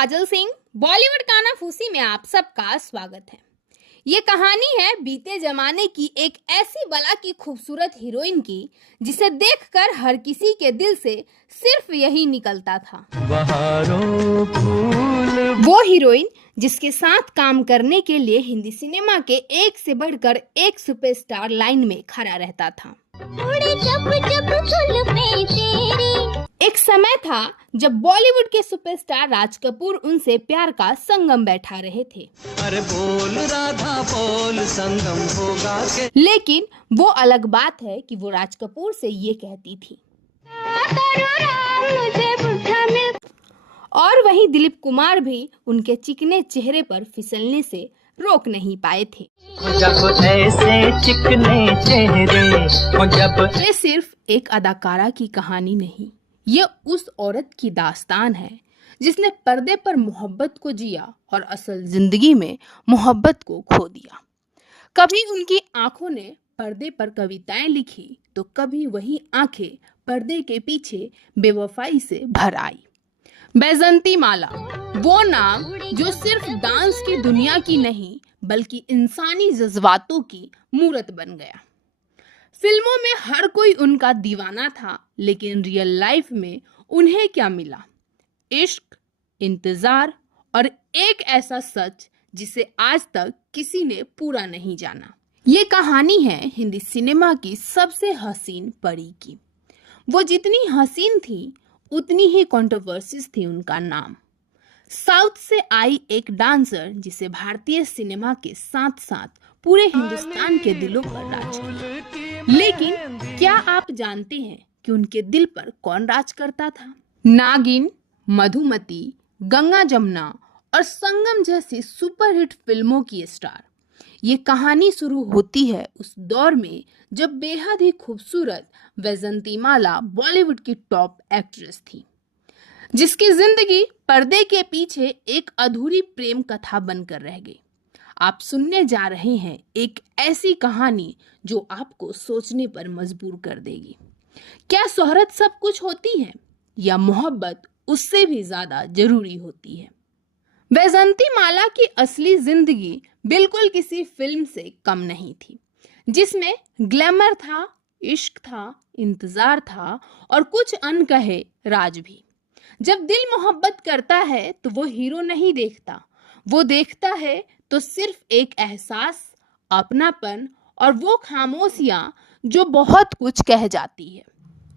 काजल सिंह। बॉलीवुड कानाफूसी में आप सबका स्वागत है। ये कहानी है बीते जमाने की एक ऐसी बला की खूबसूरत हीरोइन की जिसे देखकर हर किसी के दिल से सिर्फ यही निकलता था, वो हीरोइन जिसके साथ काम करने के लिए हिंदी सिनेमा के एक से बढ़कर एक सुपरस्टार लाइन में खड़ा रहता था। एक समय था जब बॉलीवुड के सुपरस्टार राज कपूर उनसे प्यार का संगम बैठा रहे थे। अरे बोल राधा बोल संगम होगा के। लेकिन वो अलग बात है कि वो राज कपूर से ये कहती थी। और वहीं दिलीप कुमार भी उनके चिकने चेहरे पर फिसलने से रोक नहीं पाए थे। जब ऐसे चिकने चेहरे जब ये सिर्फ एक अदाकारा की कहानी नहीं, ये उस औरत की दास्तान है जिसने पर्दे पर मोहब्बत को जिया और असल जिंदगी में मोहब्बत को खो दिया। कभी उनकी आंखों ने पर्दे पर कविताएं लिखी तो कभी वही आंखें पर्दे के पीछे बेवफाई से भर आई। बैजंती माला, वो नाम जो सिर्फ डांस की दुनिया की नहीं बल्कि इंसानी जज्बातों की मूरत बन गया। फिल्मों में हर कोई उनका दीवाना था, लेकिन रियल लाइफ में उन्हें क्या मिला? इश्क, इंतजार और एक ऐसा सच जिसे आज तक किसी ने पूरा नहीं जाना। ये कहानी है हिंदी सिनेमा की सबसे हसीन परी की। वो जितनी हसीन थी उतनी ही कंट्रोवर्सीज थी उनका नाम। साउथ से आई एक डांसर जिसे भारतीय सिनेमा के साथ साथ पूरे हिंदुस्तान के दिलों पर राज किया। लेकिन क्या आप जानते हैं कि उनके दिल पर कौन राज करता था? नागिन, मधुमती, गंगा जमुना और संगम जैसी सुपरहिट फिल्मों की स्टार। ये कहानी शुरू होती है उस दौर में जब बेहद ही खूबसूरत बैजंती माला बॉलीवुड की टॉप एक्ट्रेस थी, जिसकी जिंदगी पर्दे के पीछे एक अधूरी प्रेम कथा बनकर रह गई। आप सुनने जा रहे हैं एक ऐसी कहानी जो आपको सोचने पर मजबूर कर देगी। क्या शोहरत सब कुछ होती है या मोहब्बत उससे भी ज्यादा जरूरी होती है? बैजंती माला की असली जिंदगी बिल्कुल किसी फिल्म से कम नहीं थी, जिसमें ग्लैमर था, इश्क था, इंतजार था और कुछ अनकहे राज भी। जब दिल मोहब्बत करता है तो वो हीरो नहीं देखता, वो देखता है तो सिर्फ एक एहसास, अपनापन और वो खामोशियां जो बहुत कुछ कह जाती है।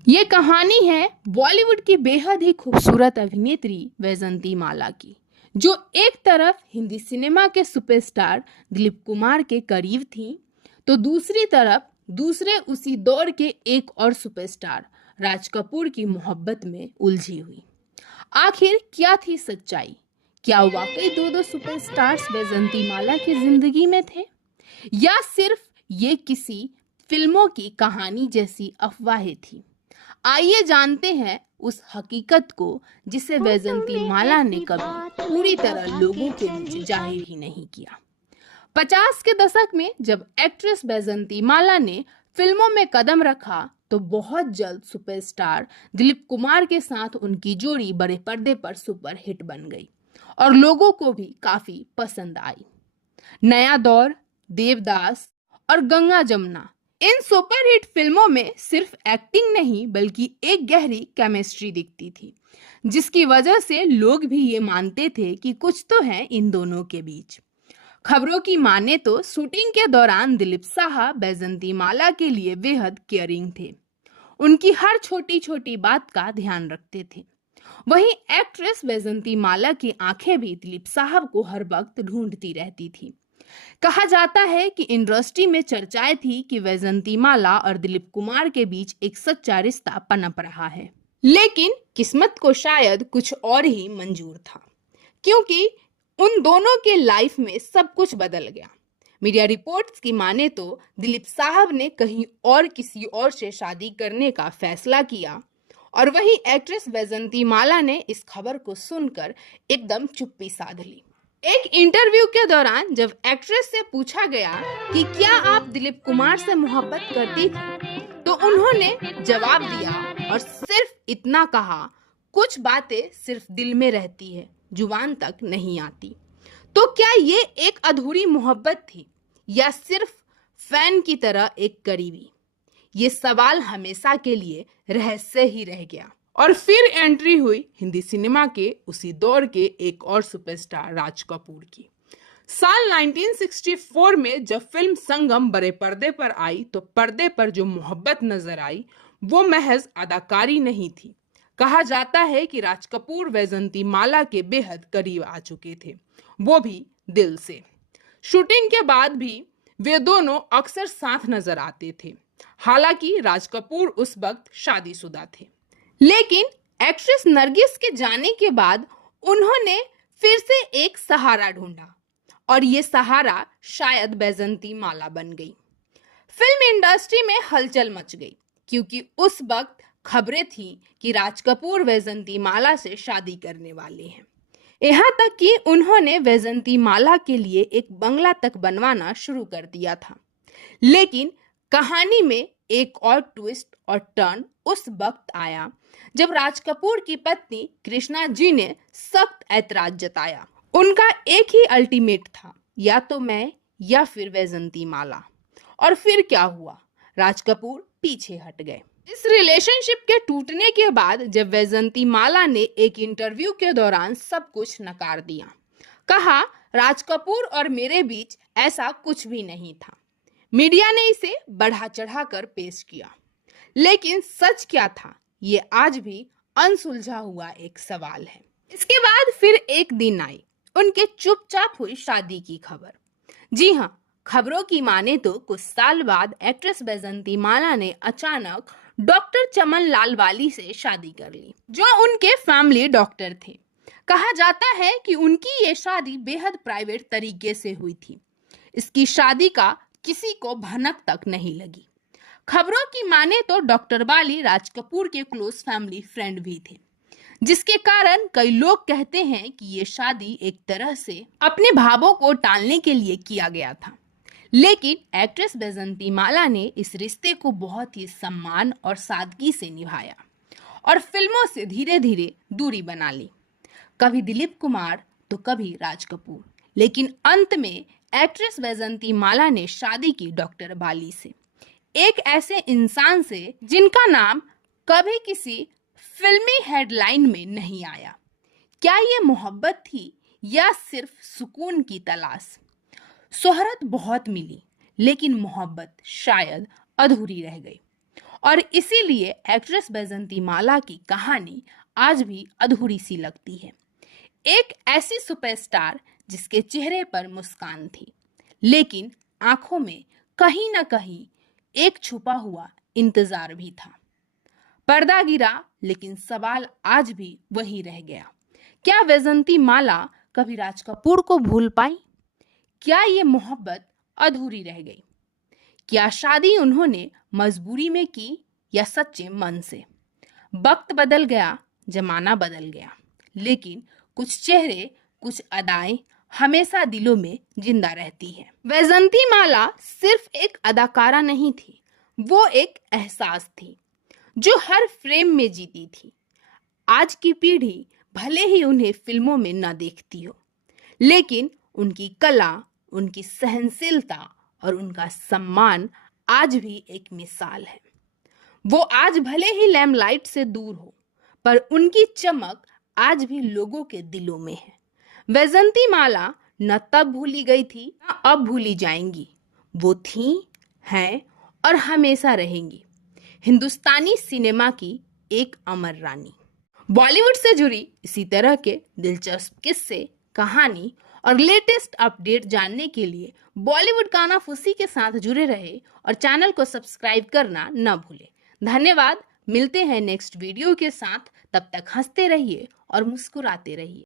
ये कहानी है बॉलीवुड की बेहद ही खूबसूरत अभिनेत्री बैजंती माला की, जो एक तरफ हिंदी सिनेमा के सुपरस्टार दिलीप कुमार के करीब थी तो दूसरी तरफ दूसरे उसी दौर के एक और सुपरस्टार राज कपूर की मोहब्बत में उलझी हुई। आखिर क्या थी सच्चाई? क्या वाकई दो सुपरस्टार्स बैजंती माला की जिंदगी में थे या सिर्फ ये किसी फिल्मों की कहानी जैसी अफवाहें थी? आइए जानते हैं उस हकीकत को जिसे बैजंती माला ने कभी पूरी तरह लोगों के बीच जाहिर ही नहीं किया। 50 के दशक में जब एक्ट्रेस बैजंती माला ने फिल्मों में कदम रखा तो बहुत जल्द सुपरस्टार दिलीप कुमार के साथ उनकी जोड़ी बड़े पर्दे पर सुपर हिट बन गई और लोगों को भी काफी पसंद आई। नया दौर, देवदास और गंगा जमुना, इन सुपरहिट फिल्मों में सिर्फ एक्टिंग नहीं बल्कि एक गहरी केमिस्ट्री दिखती थी, जिसकी वजह से लोग भी ये मानते थे कि कुछ तो है इन दोनों के बीच। खबरों की माने तो शूटिंग के दौरान दिलीप साहब बैजंती माला के लिए बेहद केयरिंग थे, उनकी हर छोटी छोटी बात का ध्यान रखते थे। वहीं एक्ट्रेस बैजंती माला की आंखें भी दिलीप साहब को हर वक्त ढूंढती रहती थी। कहा जाता है कि इंडस्ट्री में चर्चाएं थी कि बैजंती माला और दिलीप कुमार के बीच एक सच्चा रिश्ता पनप रहा है, लेकिन किस्मत को शायद कुछ और ही मंजूर था, क्योंकि उन दोनों के लाइफ में सब कुछ बदल गया। मीडिया रिपोर्ट्स की माने तो दिलीप साहब ने कहीं और किसी और से शादी करने का फैसला किया और वही एक्ट्रेस बैजंती माला ने इस खबर को सुनकर एकदम चुप्पी साध ली। एक इंटरव्यू के दौरान जब एक्ट्रेस से पूछा गया कि क्या आप दिलीप कुमार से मोहब्बत करती थी, तो उन्होंने जवाब दिया और सिर्फ इतना कहा, कुछ बातें सिर्फ दिल में रहती है, जुबान तक नहीं आती। तो क्या ये एक अधूरी मोहब्बत थी या सिर्फ फैन की तरह एक करीबी? ये सवाल हमेशा के लिए रहस्य ही रह गया। और फिर एंट्री हुई हिंदी सिनेमा के उसी दौर के एक और सुपरस्टार राज कपूर की। साल 1964 में जब फिल्म संगम बड़े पर्दे पर आई तो पर्दे पर जो मोहब्बत नजर आई वो महज अदाकारी नहीं थी। कहा जाता है कि राज कपूर वैजंती माला के बेहद करीब आ चुके थे, वो भी दिल से। शूटिंग के बाद भी वे दोनों अक्सर साथ नजर आते थे। हालांकि राज कपूर उस वक्त शादीशुदा थे, लेकिन एक्ट्रेस नरगिस के जाने के बाद उन्होंने फिर से एक सहारा ढूंढा और ये सहारा शायद वैजंती माला बन गई। फिल्म इंडस्ट्री में हलचल मच गई क्योंकि उस वक्त खबरें थी कि राज कपूर वैजंती माला से शादी करने वाले हैं। यहाँ तक कि उन्होंने वैजंती माला के लिए एक बंगला तक बनवाना शुरू कर दिया था। लेकिन कहानी में एक और ट्विस्ट और टर्न उस वक्त आया जब राज कपूर की पत्नी कृष्णा जी ने सख्त ऐतराज जताया। उनका एक ही अल्टीमेट था, या तो मैं या फिर वैजंती माला। और फिर क्या हुआ? राज कपूर पीछे हट गए। इस रिलेशनशिप के टूटने के बाद जब वैजंती माला ने एक इंटरव्यू के दौरान सब कुछ नकार दिया, कहा राज कपूर और मेरे बीच ऐसा कुछ भी नहीं था। मीडिया ने इसे बढ़ा चढ़ाकर पेश किया, लेकिन सच क्या था ये आज भी अनसुलझा हुआ एक सवाल है। इसके बाद फिर एक दिन आई उनके चुपचाप हुई शादी की खबर। जी हाँ, खबरों की माने तो कुछ साल बाद एक्ट्रेस वैजंती माला ने अचानक डॉक्टर चमन लालवाली से शादी कर ली, जो उनके फैमिली डॉक्टर थे। कहा जाता है कि उनकी ये शादी बेहद प्राइवेट तरीके से हुई थी। इसकी शादी का किसी को भनक तक नहीं लगी। खबरों की माने तो डॉक्टर वाली राज कपूर के क्लोज फैमिली फ्रेंड भी थे, जिसके कारण कई लोग कहते हैं कि ये शादी एक तरह से अपने भावों को टालने के लिए किया गया था। लेकिन एक्ट्रेस वैजंती माला ने इस रिश्ते को बहुत ही सम्मान और सादगी से निभाया और फिल्मों से धीरे धीरे दूरी बना ली, कभी दिलीप कुमार तो कभी राज कपूर। लेकिन अंत में एक्ट्रेस वैजंती माला ने शादी की डॉक्टर बाली से, एक ऐसे इंसान से जिनका नाम कभी किसी फिल्मी हेडलाइन में नहीं आया। क्या ये मोहब्बत थी या सिर्फ सुकून की तलाश? शोहरत बहुत मिली, लेकिन मोहब्बत शायद अधूरी रह गई। और इसीलिए एक्ट्रेस वैजंती माला की कहानी आज भी अधूरी सी लगती है। एक ऐसी सुपरस्टार जिसके चेहरे पर मुस्कान थी, लेकिन आंखों में कहीं ना कहीं एक छुपा हुआ इंतजार भी था। पर्दा गिरा, लेकिन सवाल आज भी वही रह गया। क्या वैजंती माला कभी राज कपूर को भूल पाई? क्या ये मोहब्बत अधूरी रह गई? क्या शादी उन्होंने मजबूरी में की या सच्चे मन से? वक्त बदल गया, जमाना बदल गया, लेकिन कुछ चेहरे, कुछ अदाएं हमेशा दिलों में जिंदा रहती है। वैजंती माला सिर्फ एक अदाकारा नहीं थी, वो एक एहसास थी जो हर फ्रेम में जीती थी। आज की पीढ़ी भले ही उन्हें फिल्मों में न देखती हो, लेकिन उनकी कला, उनकी सहनशीलता और उनका सम्मान आज भी एक मिसाल है। वो आज भले ही लैम्पलाइट से दूर हो, पर उनकी चमक आज भी लोगों के दिलों में है। वैजंती माला न तब भूली गई थी, न अब भूली जाएंगी। वो थीं, हैं और हमेशा रहेंगी हिंदुस्तानी सिनेमा की एक अमर रानी। बॉलीवुड से जुड़ी इसी तरह के दिलचस्प किस्से, कहानी और लेटेस्ट अपडेट जानने के लिए बॉलीवुड कानाफूसी के साथ जुड़े रहे और चैनल को सब्सक्राइब करना न भूलें। धन्यवाद। मिलते हैं नेक्स्ट वीडियो के साथ। तब तक हंसते रहिए और मुस्कुराते रहिए।